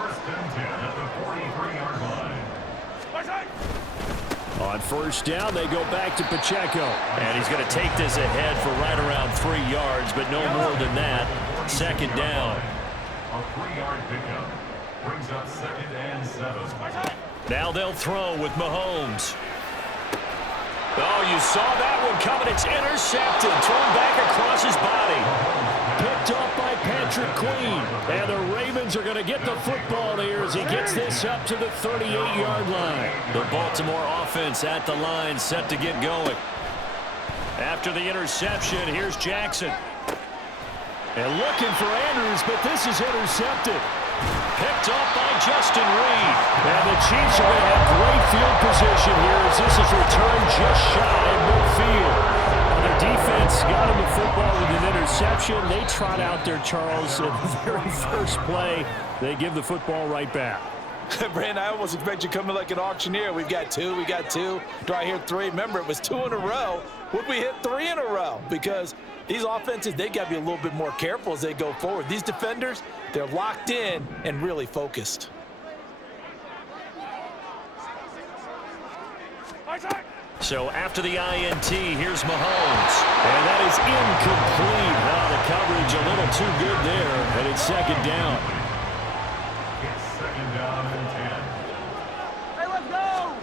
First and 10 at the 43-yard line. On first down, they go back to Pacheco. And he's going to take this ahead for right around 3 yards, but no more than that. Second down. A 3-yard pickup brings up 2nd and 7. Now they'll throw with Mahomes. Oh, you saw that one coming. It's intercepted. Thrown back across his body. Picked off by Patrick Queen. And the Ravens are going to get the football here as he gets this up to the 38-yard line. The Baltimore offense at the line, set to get going. After the interception, here's Jackson. And looking for Andrews, but this is intercepted. Picked up by Justin Reed. And the Chiefs are going to have great field position here as this is returned just shy of midfield. The defense got him the football with an interception. They trot out there, Charles, at the very first play. They give the football right back. Brandon, I almost expect you coming like an auctioneer. We've got two. Do I hear three? Remember, it was 2 in a row. Would we hit 3 in a row? Because these offenses, they got to be a little bit more careful as they go forward. These defenders, they're locked in and really focused. So after the INT, here's Mahomes. And that is incomplete. Now the coverage a little too good there, and it's second down. It's 2nd down and 10. Hey, let's go!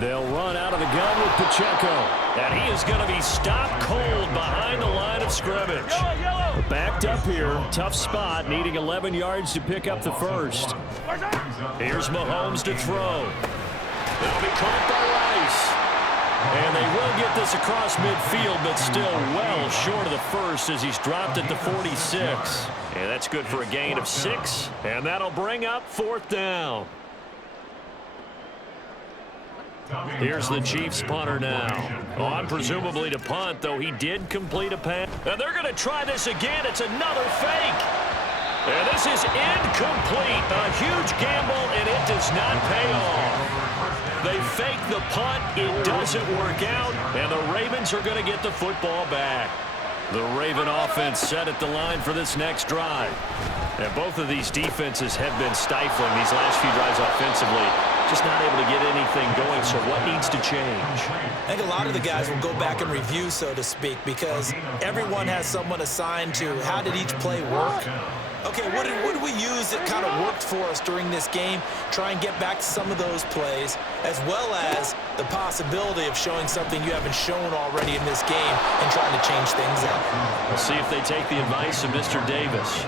They'll run out of the gun with Pacheco. And he is going to be stopped cold behind the line of scrimmage. Yellow. Backed up here. Tough spot, needing 11 yards to pick up the first. Here's Mahomes to throw. It'll be caught by Rice. And they will get this across midfield, but still well short of the first as he's dropped at the 46. And that's good for a gain of 6. And that'll bring up 4th down. Here's the Chiefs punter now. On presumably to punt, though he did complete a pass. And they're going to try this again. It's another fake. And this is incomplete. A huge gamble, and it does not pay off. They fake the punt. It doesn't work out, and the Ravens are going to get the football back. The Raven offense set at the line for this next drive. And both of these defenses have been stifling these last few drives offensively. Just not able to get anything going, so what needs to change? I think a lot of the guys will go back and review, so to speak, because everyone has someone assigned to how did each play work. Okay, what did we use that kind of worked for us during this game? Try and get back to some of those plays, as well as the possibility of showing something you haven't shown already in this game and trying to change things up. We'll see if they take the advice of Mr. Davis.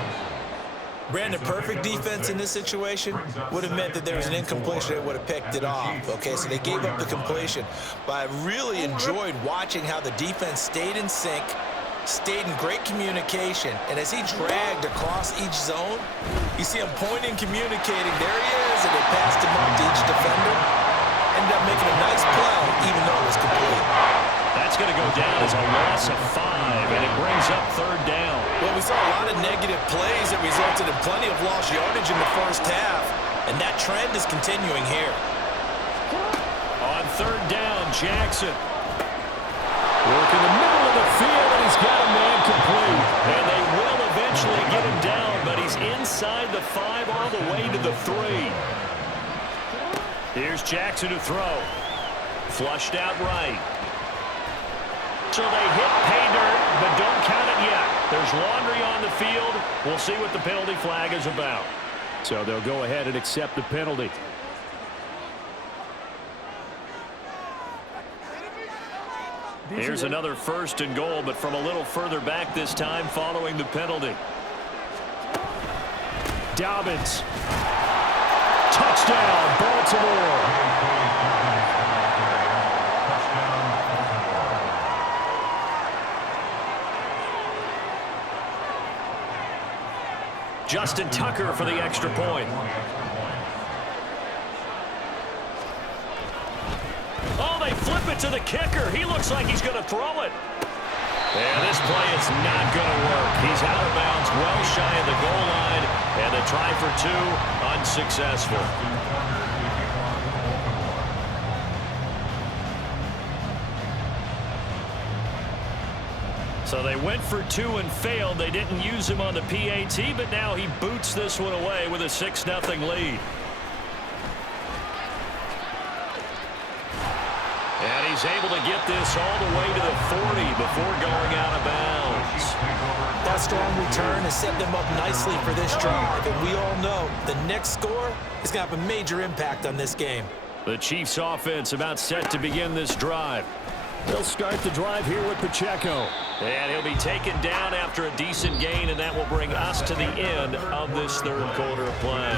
Brandon, perfect defense in this situation would have meant that there was an incompletion that would have picked it off. Okay, so they gave up the completion. But I really enjoyed watching how the defense stayed in sync, stayed in great communication, and as he dragged across each zone, you see him pointing, communicating. There he is, and they passed him up to each defender. Ended up making a nice play, even though it was complete. That's going to go down as a loss of 5, and it brings up 3rd down. Well, we saw a lot of negative plays that resulted in plenty of lost yardage in the first half, and that trend is continuing here. On 3rd down, Jackson. Work in the middle of the field, and he's got a man complete. And they will eventually get him down, but he's inside the 5 all the way to the 3. Here's Jackson to throw. Flushed out right. So they hit pay dirt, but don't count it yet. There's laundry on the field. We'll see what the penalty flag is about. So they'll go ahead and accept the penalty. Here's another 1st and goal, but from a little further back this time following the penalty. Dobbins. Touchdown, Baltimore. Justin Tucker for the extra point. Oh, they flip it to the kicker. He looks like he's going to throw it. And this play is not going to work. He's out of bounds, well shy of the goal line, and the try for 2, unsuccessful. So they went for 2 and failed. They didn't use him on the PAT, but now he boots this one away with a 6-0 lead. And he's able to get this all the way to the 40 before going out of bounds. That strong return has set them up nicely for this drive, and we all know the next score is going to have a major impact on this game. The Chiefs offense about set to begin this drive. They'll start the drive here with Pacheco. And he'll be taken down after a decent gain, and that will bring us to the end of this third quarter of play.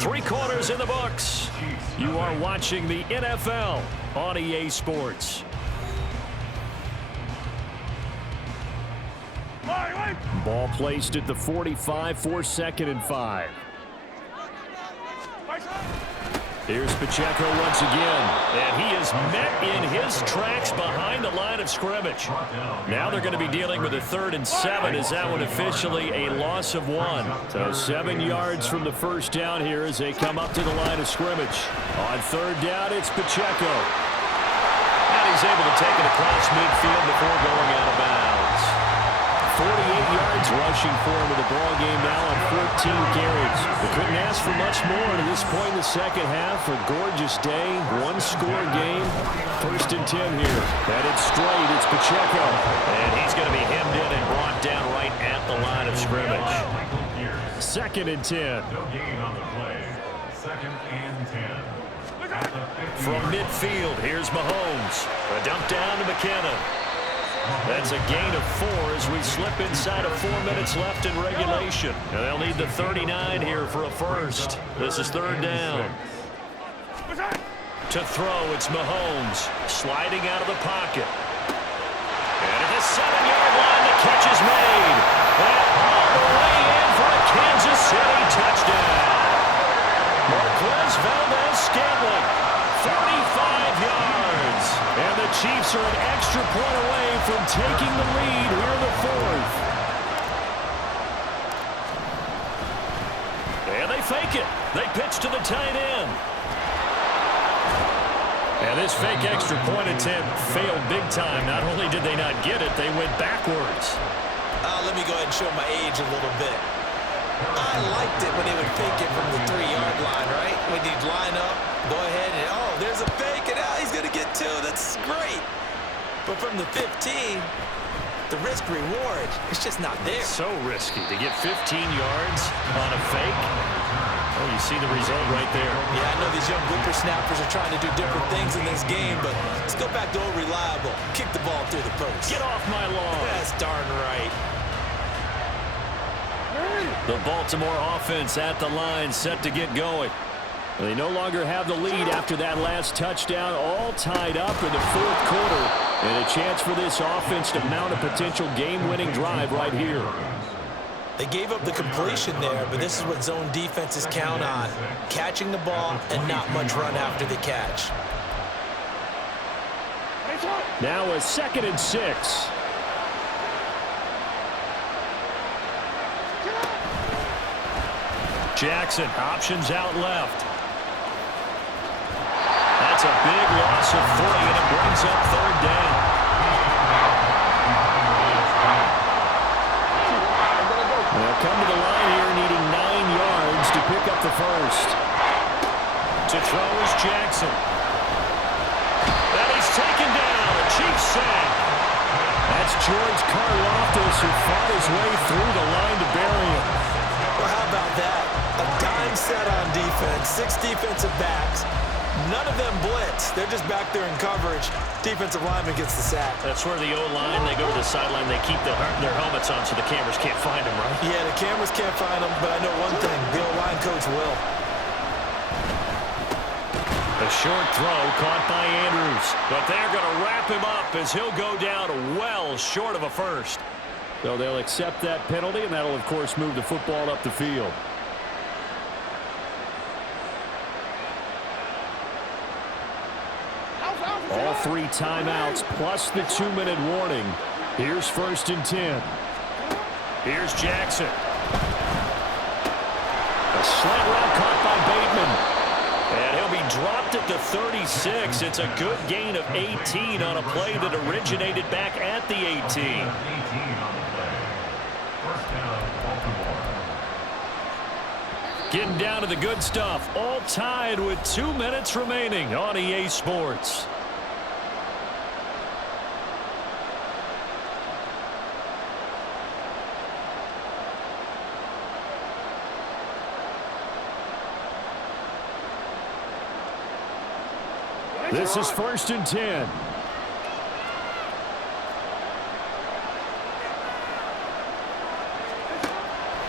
3 quarters in the books. You are watching the NFL on EA Sports. Ball placed at the 45 for 2nd and 5. Here's Pacheco once again, and he is met in his tracks behind the line of scrimmage. Now they're going to be dealing with a 3rd and 7 as that one officially a loss of 1. So 7 yards from the first down here as they come up to the line of scrimmage. On 3rd down, it's Pacheco. And he's able to take it across midfield before going out of bounds. 48 yards rushing for him in the ball game now on 14 carries. They couldn't ask for much more to this point in the second half. A gorgeous day, 1-score game. 1st and 10 here. Headed straight, it's Pacheco. And he's going to be hemmed in and brought down right at the line of scrimmage. 2nd and 10. No gain on the play. 2nd and 10. From midfield, here's Mahomes. A dump down to McKinnon. That's a gain of 4 as we slip inside of 4 minutes left in regulation. And they'll need the 39 here for a first. This is 3rd down. To throw, it's Mahomes sliding out of the pocket. And at the 7-yard line, the catch is made. And all the way in for a Kansas City touchdown. Marquez Valdez-Scantling, 45 yards. And the Chiefs are an extra point away from taking the lead here in the 4th. And they fake it. They pitch to the tight end. And this fake extra point attempt failed big time. Not only did they not get it, they went backwards. Let me go ahead and show my age a little bit. I liked it when they would fake it from the 3-yard line, right? When you'd line up, go ahead and, oh, there's a fake, and he's going to get 2. That's great. But from the 15, the risk-reward, it's just not there. So risky to get 15 yards on a fake. Oh, you see the result right there. Yeah, I know these young whippersnappers are trying to do different things in this game, but let's go back to old reliable. Kick the ball through the post. Get off my lawn. That's darn right. The Baltimore offense at the line, set to get going. They no longer have the lead after that last touchdown, all tied up in the 4th quarter. And a chance for this offense to mount a potential game-winning drive right here. They gave up the completion there, but this is what zone defenses count on. Catching the ball and not much run after the catch. Now a 2nd and 6. Jackson, options out left. That's a big loss of 3, and it brings up 3rd down. They'll come to the line here needing 9 yards to pick up the first. To throw is Jackson. And he's taken down. A Chiefs sack. That's George Karlaftis who fought his way through the line to bury him. Well, how about that? A dime set on defense, 6 defensive backs. None of them blitz. They're just back there in coverage. Defensive lineman gets the sack. That's where the O-line, they go to the sideline, they keep their helmets on so the cameras can't find them, right? Yeah, the cameras can't find them, but I know one thing. The O-line coach will. A short throw caught by Andrews. But they're going to wrap him up as he'll go down well short of a first. So they'll accept that penalty, and that'll, of course, move the football up the field. All 3 timeouts plus the 2-minute warning. Here's 1st and 10. Here's Jackson. A slant route caught by Bateman. And he'll be dropped at the 36. It's a good gain of 18 on a play that originated back at the 18. 18 on the play. First down, Baltimore. Getting down to the good stuff. All tied with 2 minutes remaining on EA Sports. This is 1st and 10.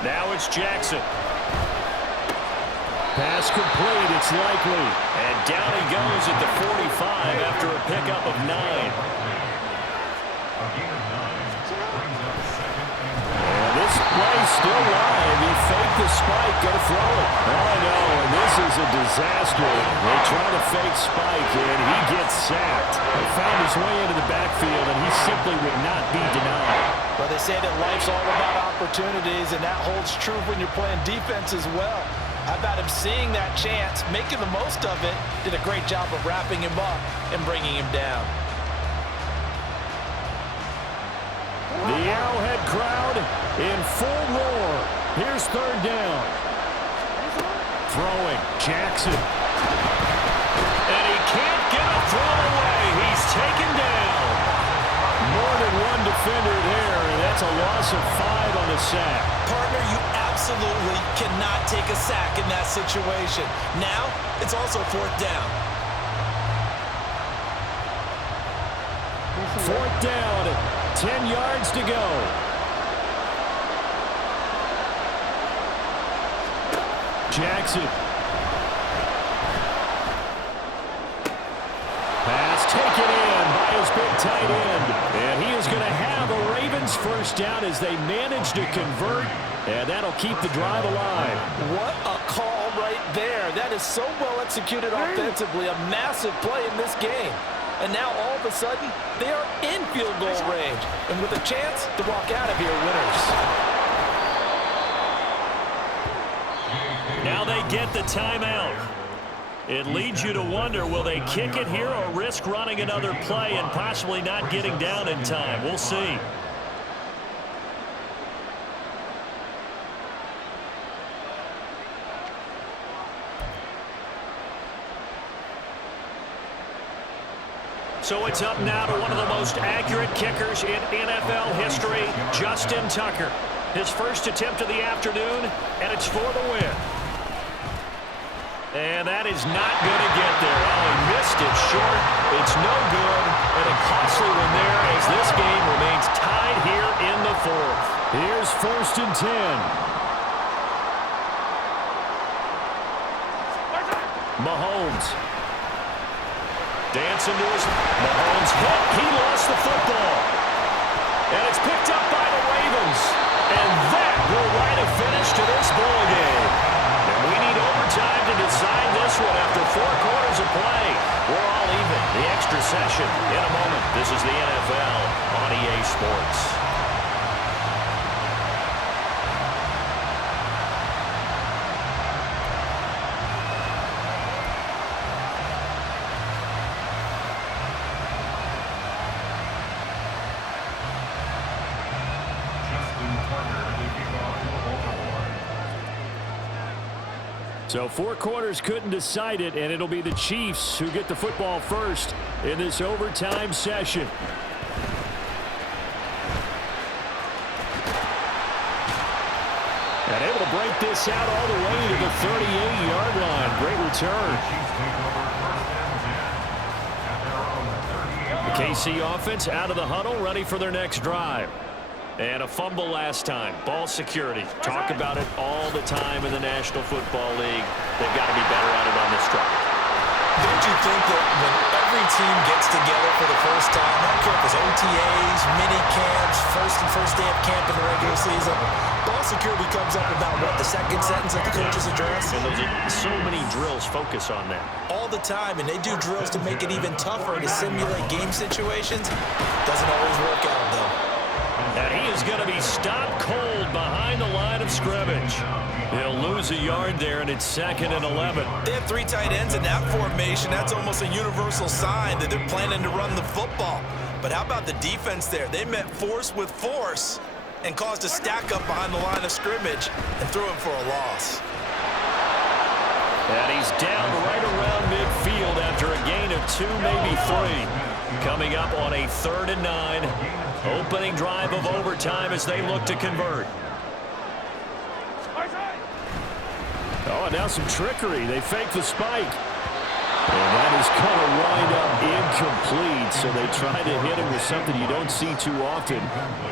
Now it's Jackson. Pass complete, it's likely. And down he goes at the 45 after a pickup of 9. A gain of 9 brings up second and And this play's still live. He faked the spike, gonna throw it. Oh no, and this is a disaster. They try to fake spike, and he gets sacked. He found his way into the backfield, and he simply would not be denied. Well, they say that life's all about opportunities, and that holds true when you're playing defense as well. How about him seeing that chance, making the most of it, did a great job of wrapping him up and bringing him down. The Arrowhead crowd in full roar. Here's 3rd down. Throwing, Jackson. And he can't get a throw away. He's taken down. More than one defender there, and that's a loss of 5 on the sack. Partner, you absolutely cannot take a sack in that situation. Now, it's also 4th down. 4th down, 10 yards to go. Jackson. Pass taken in by his big tight end. And he is going to have a Ravens 1st down as they manage to convert. And that'll keep the drive alive. What a call right there. That is so well executed offensively. A massive play in this game. And now all of a sudden, they are in field goal range. And with a chance to walk out of here winners. Now they get the timeout. It leads you to wonder, will they kick it here or risk running another play and possibly not getting down in time? We'll see. So it's up now to one of the most accurate kickers in NFL history, Justin Tucker. His first attempt of the afternoon, and it's for the win. And that is not going to get there. Oh, he missed it short. It's no good, and a costly one there as this game remains tied here in the 4th. Here's 1st and 10. Mahomes. Dancing to his... Mahomes hit. He lost the football. And it's picked up by the Ravens. And that will write a finish to this ball game. And we need overtime to decide this one after 4 quarters of play. We're all even. The extra session in a moment. This is the NFL on EA Sports. So 4 quarters couldn't decide it, and it'll be the Chiefs who get the football first in this overtime session. And able to break this out all the way to the 38-yard line. Great return. The KC offense out of the huddle, ready for their next drive. And a fumble last time. Ball security. Talk about it all the time in the National Football League. They've got to be better at it on this drive. Don't you think that when every team gets together for the first time, I don't care if it's OTAs, mini camps, first day of camp in the regular season, ball security comes up about, what, the second sentence of the coach's address? And those are so many drills focus on that. All the time, and they do drills to make it even tougher to simulate game situations. Doesn't always work out, though. And he is going to be stopped cold behind the line of scrimmage. He'll lose a yard there, and it's 2nd and 11. They have 3 tight ends in that formation. That's almost a universal sign that they're planning to run the football. But how about the defense there? They met force with force and caused a stack up behind the line of scrimmage and threw him for a loss. And he's down right around midfield after a gain of 2, maybe 3. Coming up on a 3rd and 9. Opening drive of overtime as they look to convert. Oh, and now some trickery. They fake the spike. And that is going to wind up incomplete, so they try to hit him with something you don't see too often,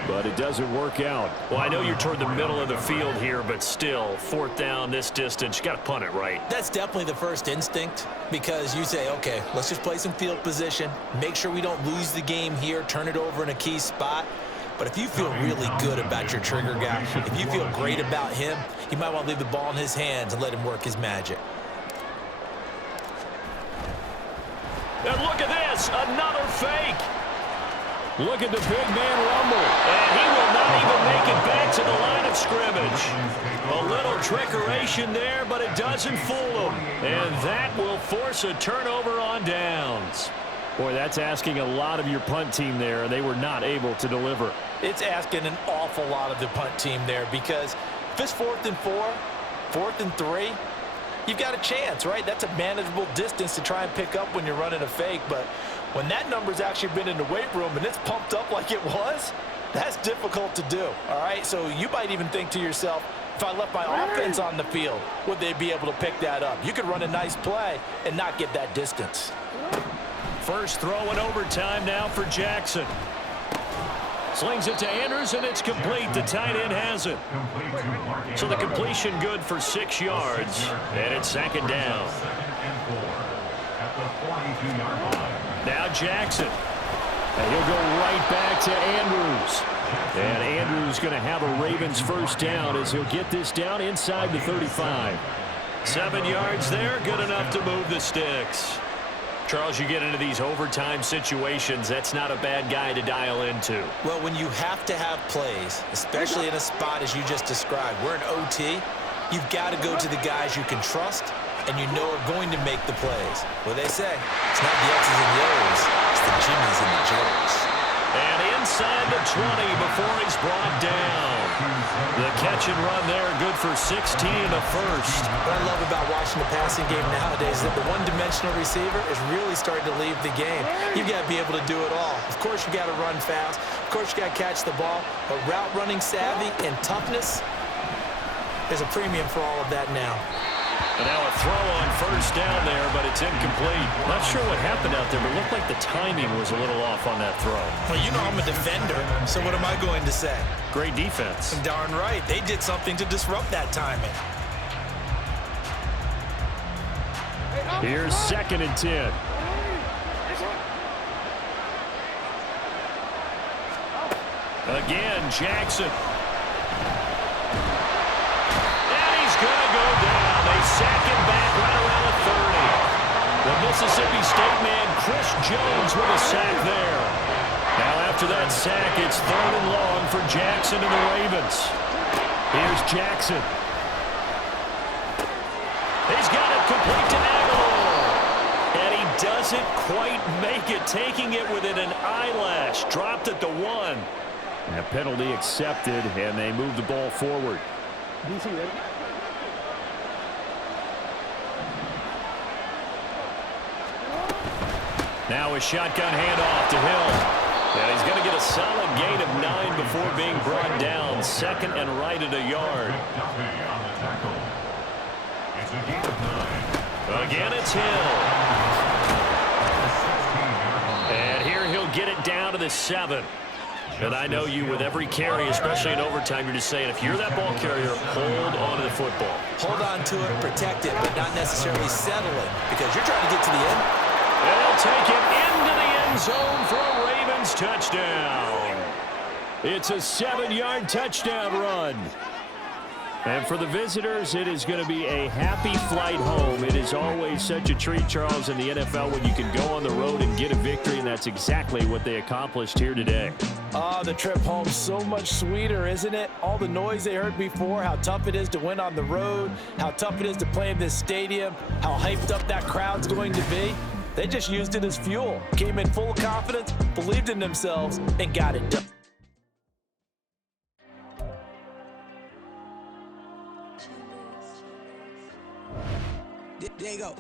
but it doesn't work out. Well, I know you're toward the middle of the field here, but still, 4th down this distance, you got to punt it right. That's definitely the first instinct, because you say, okay, let's just play some field position, make sure we don't lose the game here, turn it over in a key spot. But if you feel really good about your trigger guy, if you feel great about him, you might want to leave the ball in his hands and let him work his magic. And look at this, another fake. Look at the big man rumble. And he will not even make it back to the line of scrimmage. A little trickeration there, but it doesn't fool him. And that will force a turnover on downs. Boy, that's asking a lot of your punt team there. They were not able to deliver. It's asking an awful lot of the punt team there, because if it's 4th and 4, 4th and 3, you've got a chance, right? That's a manageable distance to try and pick up when you're running a fake. But when that number's actually been in the weight room and it's pumped up like it was, that's difficult to do, all right? So you might even think to yourself, if I left my offense on the field, would they be able to pick that up? You could run a nice play and not get that distance. First throw in overtime now for Jackson. Slings it to Andrews, and it's complete. The tight end has it. So the completion good for 6 yards, and it's 2nd down. Now Jackson. And he'll go right back to Andrews. And Andrews going to have a Ravens first down as he'll get this down inside the 35. 7 yards there, good enough to move the sticks. Charles, you get into these overtime situations, that's not a bad guy to dial into. Well, when you have to have plays, especially in a spot as you just described, we're in OT, you've got to go to the guys you can trust and you know are going to make the plays. What they say, it's not the X's and the O's, it's the Jimmys and the Joes. And inside the 20 before he's brought down. The catch and run there, good for 16 and a first. What I love about watching the passing game nowadays is that the one-dimensional receiver is really starting to leave the game. You've got to be able to do it all. Of course, you got to run fast. Of course, you got to catch the ball. But route running savvy and toughness, there's a premium for all of that now. And now a throw on first down there, but it's incomplete. Not sure what happened out there, but it looked like the timing was a little off on that throw. Well, you know I'm a defender, so what am I going to say? Great defense. Darn right. They did something to disrupt that timing. Here's 2nd and 10. Again, Jackson. And he's going to go down. They sack him back right around the 30. The Mississippi State man, Chris Jones, with a sack there. Now after that sack, it's 3rd and long for Jackson and the Ravens. Here's Jackson. He's got it complete to Aguilar. And he doesn't quite make it, taking it within an eyelash. Dropped at the 1. And a penalty accepted, and they move the ball forward. Now a shotgun handoff to Hill. And he's going to get a solid gain of 9 before being brought down. 2nd and right at a yard. Again, it's Hill. And here he'll get it down to the 7. And I know you, with every carry, especially in overtime, you're just saying, if you're that ball carrier, hold on to the football. Hold on to it, protect it, but not necessarily settle it, because you're trying to get to the end. And they'll take it into the end zone for a Ravens touchdown. It's a 7-yard touchdown run. And for the visitors, it is going to be a happy flight home. It is always such a treat, Charles, in the NFL when you can go on the road and get a victory, and that's exactly what they accomplished here today. The trip home's so much sweeter, isn't it? All the noise they heard before, how tough it is to win on the road, how tough it is to play in this stadium, how hyped up that crowd's going to be. They just used it as fuel, came in full of confidence, believed in themselves, and got it done. There you go.